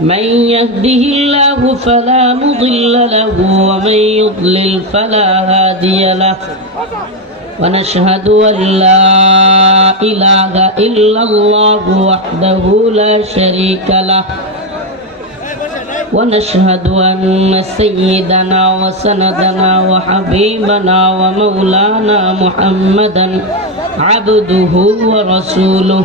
من يهده الله فلا مضل له ومن يضلل فلا هادي له. ونشهد أن لا إله إلا الله وحده لا شريك له. ونشهد أن سيدنا وسندنا وحبيبنا ومولانا محمدا عبده ورسوله.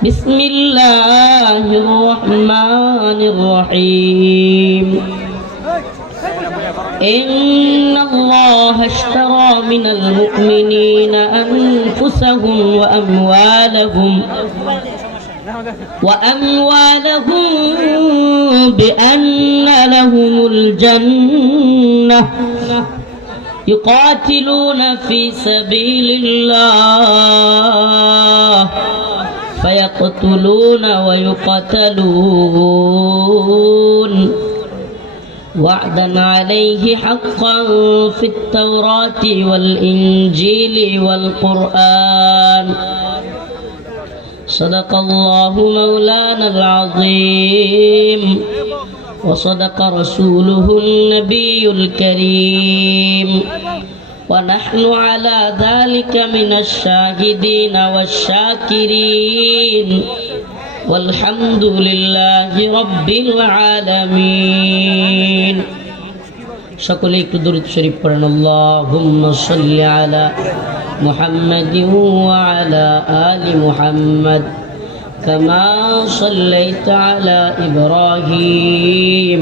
بسم الله الرحمن الرحيم. إن الله اشترى من المؤمنين أنفسهم وأموالهم وأموالهم بأن لهم الجنة يقاتلون في سبيل الله. فيقتلون ويقتلون وعدا عليه حقا في التوراة والإنجيل والقرآن. صدق الله مولانا العظيم. وصدق رسوله النبي الكريم. ونحن على ذلك من الشاهدين والشاكرين والحمد لله رب العالمين সকলে একটু দরুদ শরীফ পড়েন আল্লাহুম্মা সাল্লি আলা মুহাম্মাদিন ওয়া আলা আলি মুহাম্মাদ كما صليت على إبراهيم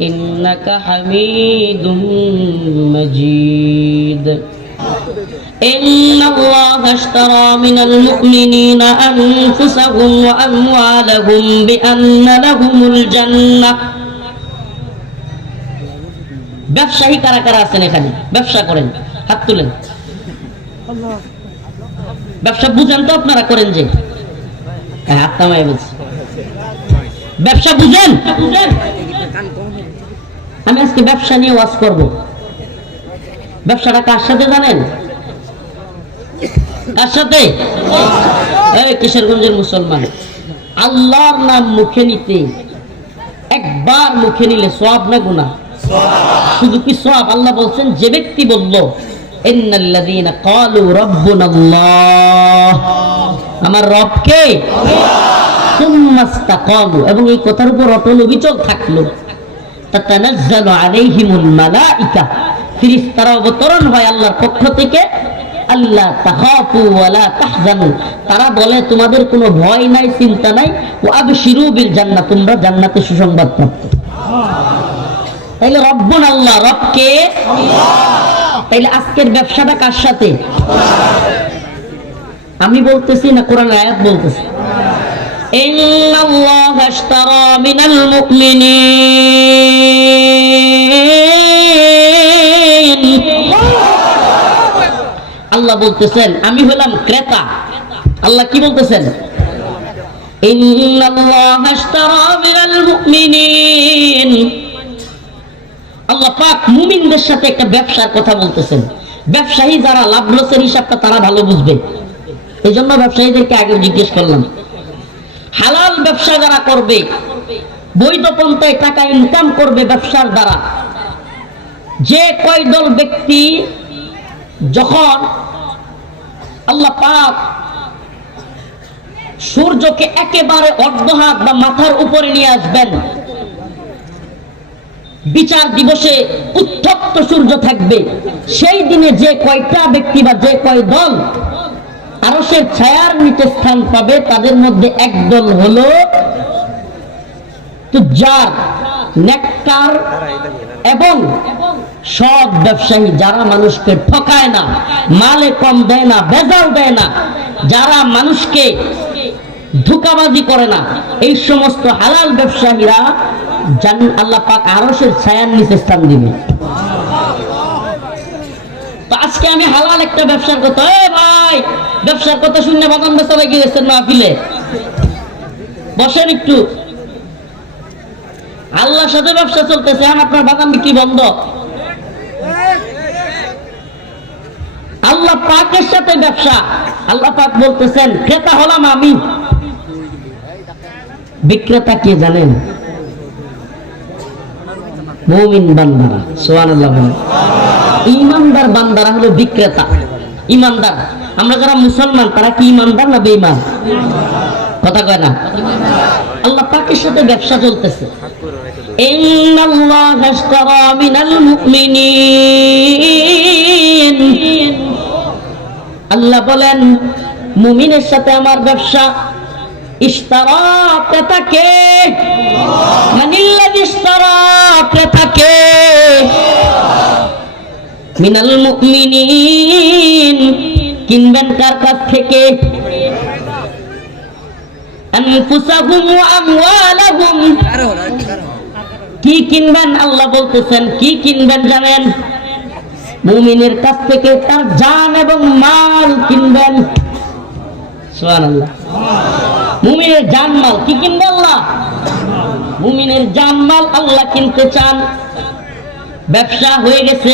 إنك حميد مجيد إن الله اشترى من المؤمنين أنفسهم وأموالهم بأن لهم الجنة ব্যবসায়ী কারা কারা আছেন এখানে ব্যবসা করেন হাত তুলেন ব্যবসা বুঝেন তো আপনারা করেন যে হ্যাঁ, হাত নামাই বলছি ব্যবসা বুঝেন আমি আজকে ব্যবসা নিয়ে ওয়াজ করব। ব্যবসাটা কার সাথে জানেন? কার সাথে? কিশোরগঞ্জের মুসলমান। আল্লাহর নাম মুখে নিতে, একবার মুখে নিলে সব না গুণা শুধু কি সব আল্লাহ বলছেন, যে ব্যক্তি বলল আমার রবকে এবং এই কথার উপর অটল অভিযোগ থাকল। অবতরণ হয় আল্লাহর পক্ষ থেকে। আল্লাহ তারা বলে, তোমাদের কোনো ভয় নাই, চিন্তা নাই। ও বিল তোমরা জান্নাতে সুসংবাদ প্রাপ্ত। তাইলে আল্লাহ, রবকে? তাইলে আজকের ব্যবসাটা কার সাথে? আমি বলতেছি না কোরআন আয়াত বলতেছি। إن الله اشترى من المؤمنين আল্লাহ বলতেছেন আমি হলাম ক্রেতা আল্লাহ কি বলতেছেন إن الله اشترى من المؤمنين আল্লাহ পাক মুমিনদের সাথে একটা ব্যবসার কথা বলতেছেন ব্যবসায়ী যারা লাভ লসের হিসাবটা তারা ভালো বুঝবে এই জন্য ব্যবসায়ীদেরকে আগে জিজ্ঞেস করলাম হালাল ব্যবসা যারা করবে, বৈধ পন্থায় টাকা ইনকাম করবে ব্যবসার দ্বারা। যে কয় দল ব্যক্তি যখন আল্লাহ পাক সূর্যকে একেবারে অর্ধ হাত বা মাথার উপরে নিয়ে আসবেন, বিচার দিবসে উত্তপ্ত সূর্য থাকবে, সেই দিনে যে কয়টা ব্যক্তি বা যে কয় দল আরসের ছায়ার নিচে স্থান পাবে, তাদের মধ্যে একদল হলো নেককার এবং সব ব্যবসায়ী যারা মানুষকে ঠকায় না, মালে কম দেয় না, বেজাল দেয় না, যারা মানুষকে ধোকাবাজি করে না, এই সমস্ত হালাল ব্যবসায়ীরা আল্লাহ পাক আরসের ছায়ার নিচে স্থান দিবে। আজকে আমি হালাল একটা ব্যবসার কথা এ ভাই ব্যবসার কথা শুনে বাদাম বেচা লেগে গেছেন না আপিলে বসেন একটু। আল্লাহর সাথে ব্যবসা চলতেছে, এখন আপনার বাদাম বিক্রি বন্ধ। আল্লাহ পাকের সাথে ব্যবসা। আল্লাহ পাক বলতেছেন, ক্রেতা হলাম আমি। বিক্রেতা কে জানেন? মুমিন বান্দারা, সুবহানাল্লাহ বলেন। ইমানদার বান্দারা হলো বিক্রেতা। ইমানদার। আমরা যারা মুসলমান, তারা কি ইমানদার না বেঈমান? কথা কয় না? আল্লাহ পাকের সাথে ব্যবসা চলতেছে। আল্লাহ বলেন, মুমিনের সাথে আমার ব্যবসা। ইস্তারা ক্রেতাকে মানিল্লাহ ইস্তারা মিনাল মুমিনিন, কিনবেন কার কাছ থেকে? আনফুসাহুম ওয়া আমওয়ালাহুম। কি কিনবেন? আল্লাহ বলতেছেন, কি কিনবেন জানেন? মুমিনের কাছ থেকে তার জান এবং মাল কিনবেন। সুবহানাল্লাহ। মুমিনের জান মাল, কি কিনবে আল্লাহ? মুমিনের জান মাল আল্লাহ কিনতে চান। ব্যবসা হয়ে গেছে।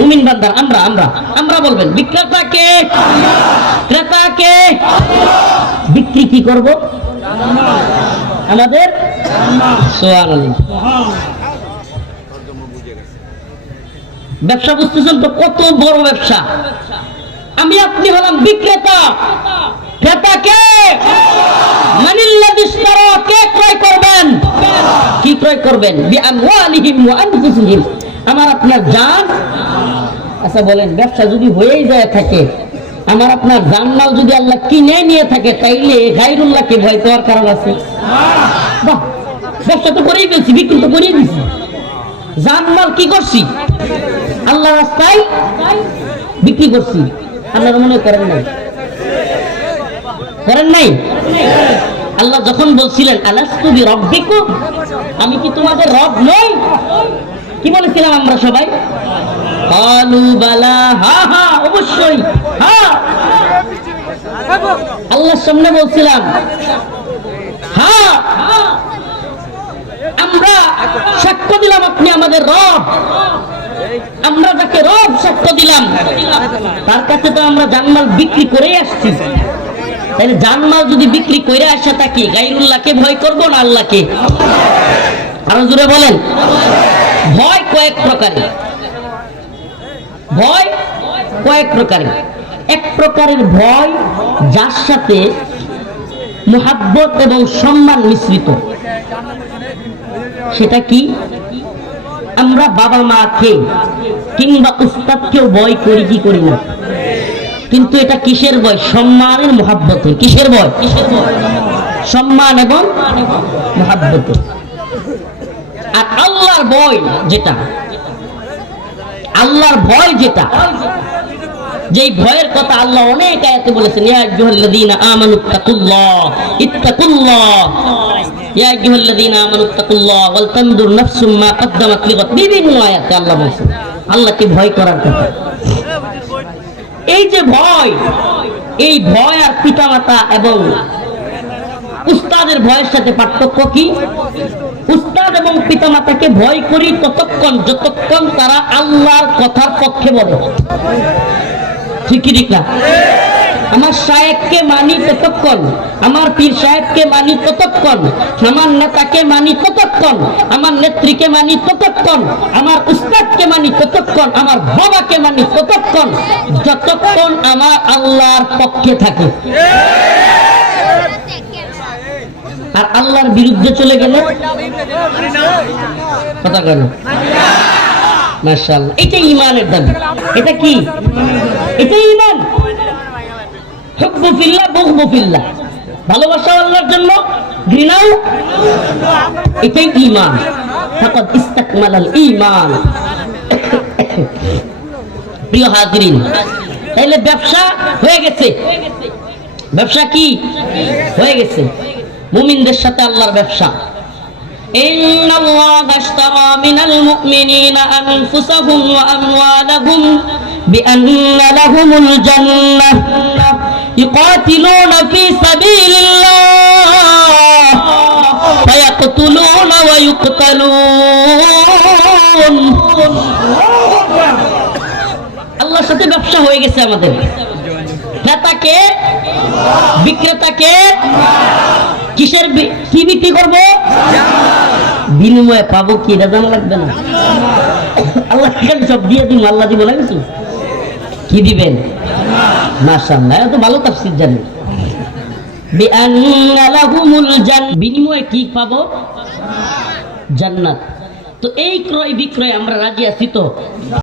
মুমিন বান্দার আমরা আমরা। আমরা বলবেন বিক্রেতাকে ক্রেতাকে বিক্রি কি করব? আমাদের ব্যবসা বুঝতেছেন তো, কত বড় ব্যবসা। আমি আপনি হলাম বিক্রেতা। ক্রেতাকে মানিল্লাদিস্তারা কে ক্রয় করবেন? কি ক্রয় করবেন? আমার আপনার জান? আচ্ছা বলেন, ব্যবসা যদি হয়েই যায় থাকে, আমার আপনার জানমাল যদি আল্লাহ কিনে নিয়ে থাকে, তাইলে গাইরুল্লাহকে ভয় পাওয়ার কারণ আছে। বাহ, ব্যবসা তো করেই দিয়েছি বিক্রি তো করেই দিছি। জানমাল কি করছি? আল্লাহ রাস্তায় বিক্রি করছি। আপনারা মনে করেন নাই? করেন নাই? আল্লাহ যখন বলছিলেন আলাস্তুবি রব্বিকুম আমি কি তোমাদের রব নই? কি বলেছিলাম আমরা সবাই? হা হা, অবশ্যই হ্যাঁ আল্লাহর সামনে বলছিলাম হ্যাঁ আমরা সাক্ষ্য দিলাম আপনি আমাদের রব। আমরা তাকে রব সাক্ষ্য দিলাম, তার কাছে তো আমরা জানমাল বিক্রি করেই আসছি। তাহলে জানমাল যদি বিক্রি করে আসে থাকি গাইরুল্লাহকে ভয় করব না আল্লাহকে? আরও জুড়ে বলেন। ভয় কয়েক প্রকারের ভয় কয়েক প্রকারের এক প্রকারের ভয় যার সাথে মোহাব্বত এবং সম্মান মিশ্রিত। সেটা কি? আমরা বাবা মাকে কিংবা উস্তাদকেও ভয় করি, কি করি না? কিন্তু এটা কিসের ভয়? সম্মানের মোহাব্বতের। কিসের ভয় কিসের ভয়? সম্মান এবং মোহাব্বতের। আর আল্লাহর ভয় যেটা? আল্লাহর ভয় যেটা? যেই ভয়ের কথা আল্লাহ অনেক আয়াতে বলেছেন, ইয়া আইয়ুহাল্লাযীনা আমানু ইত্তাকুল্লাহ ইত্তাকুল্লাহ। ইয়া আইয়ুহাল্লাযীনা আমানু ইত্তাকুল্লাহ ওয়াল তানজুর নাফসুম মা কদ্দামাত লিগাদ বিভিন্ন আয়াতে আল্লাহ বলেছেন। আল্লাহকে ভয় করার কথা। এই যে ভয়, এই ভয় আর পিতামাতা এবং উস্তাদের ভয়ের সাথে পার্থক্য কি? উস্তাদ এবং পিতামাতাকে ভয় করি ততক্ষণ, যতক্ষণ তারা আল্লাহর কথার পক্ষে বলে। আমার সাহেবকে মানি ততক্ষণ, আমার পীর সাহেবকে মানি ততক্ষণ, আমার নেতাকে মানি ততক্ষণ, আমার নেত্রীকে মানি ততক্ষণ, আমার উস্তাদকে মানি ততক্ষণ, আমার বাবাকে মানি ততক্ষণ, যতক্ষণ আমার আল্লাহর পক্ষে থাকে। আর আল্লাহর বিরুদ্ধে চলে গেলে? কথা কেন এটা ইমানের দাবি। এটা কি? এটা ইমান ভালোবাসা আল্লাহর জন্য এটাই ইমান ফাকাদ ইস্তাকমালাল ইমান প্রিয় হাজরিন ব্যবসা হয়ে গেছে। ব্যবসা কি? হয়ে গেছে। মুমিনদের সাথে আল্লাহর ব্যবসা إن الله اشترى من المؤمنين أنفسهم وأموالهم بأن لهم الجنة يقاتلون في سبيل الله فيقتلون ويقتلون আল্লাহর সাথে ব্যবসা হয়ে গেছে আমাদের ক্রেতাকে বিক্রেতাকে কিসের কি বিক্রি করব? বিনিময়ে পাবো কি? এটা জানা লাগবে না। আল্লাহ সব দিয়ে দিব আল্লাহ দিব না কি দিবেন? ভালো তাফসীর বিনিময়ে কি পাবো? জান্নাত। তো এই ক্রয় বিক্রয় আমরা রাজি আছি তো?